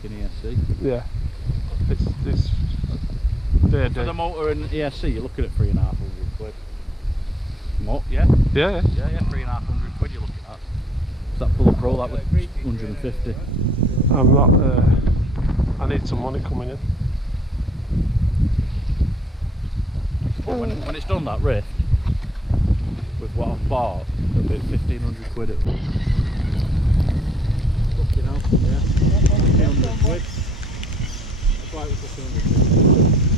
fucking ESC. Yeah. It's For the motor and ESC, you're looking at 3,500 quid. What? Yeah? Yeah. Yeah, 3,500 quid you're looking at. That Pull Pro, that was 150. I'm not. I need some money coming in. But when it's done that rift, with what I've bought, it'll be 1,500 quid. Fucking hell, yeah. 1,500 quid. That's why it was 1,500 quid.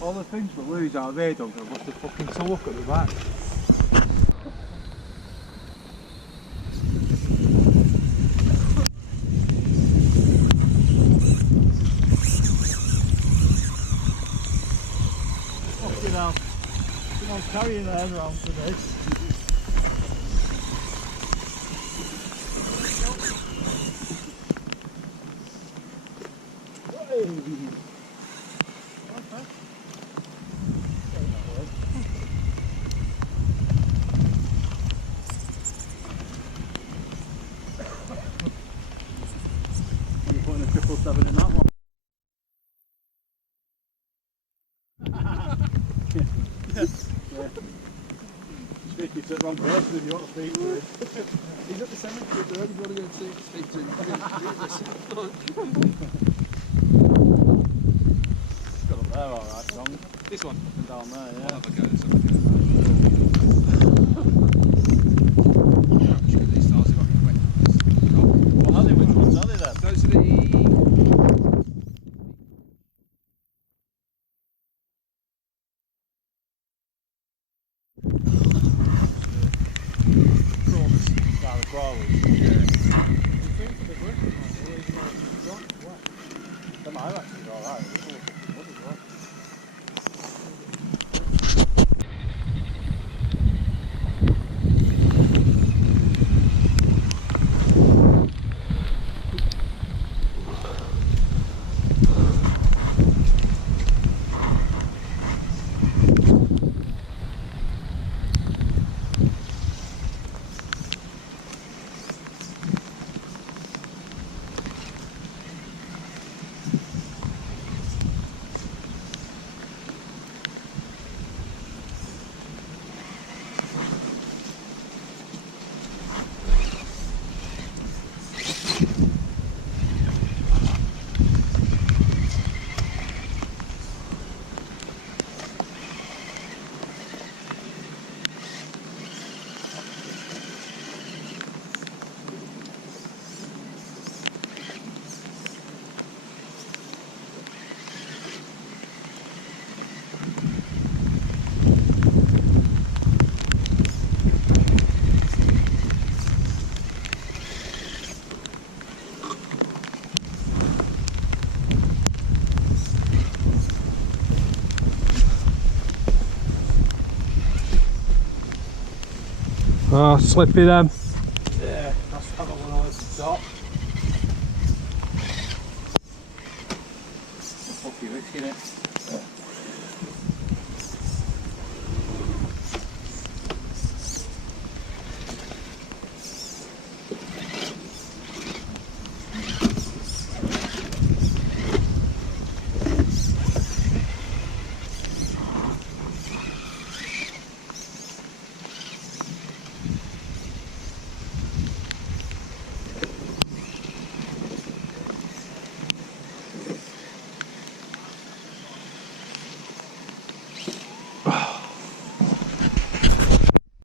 All the things we lose out there, don't we? What's the fucking to look at the back? Fucking hell. Come on, carrying theirs around for this. You're putting a 777 in that one. Speak to the wrong person if you want to speak to him. He's at the cemetery at the road, if you want to go and speak to him. Got up there alright, Tom. This one? Down there, I'll yeah. have a go, let's have a go. Actually, these stars have got wet. What are they? Which ones are they then? Those are the... crawlers. Down the crawlers. Yeah. They might actually be alright. There's a little bit of mud as well. Oh, slippy then. Yeah, that's that one on the top. Fucking risking it.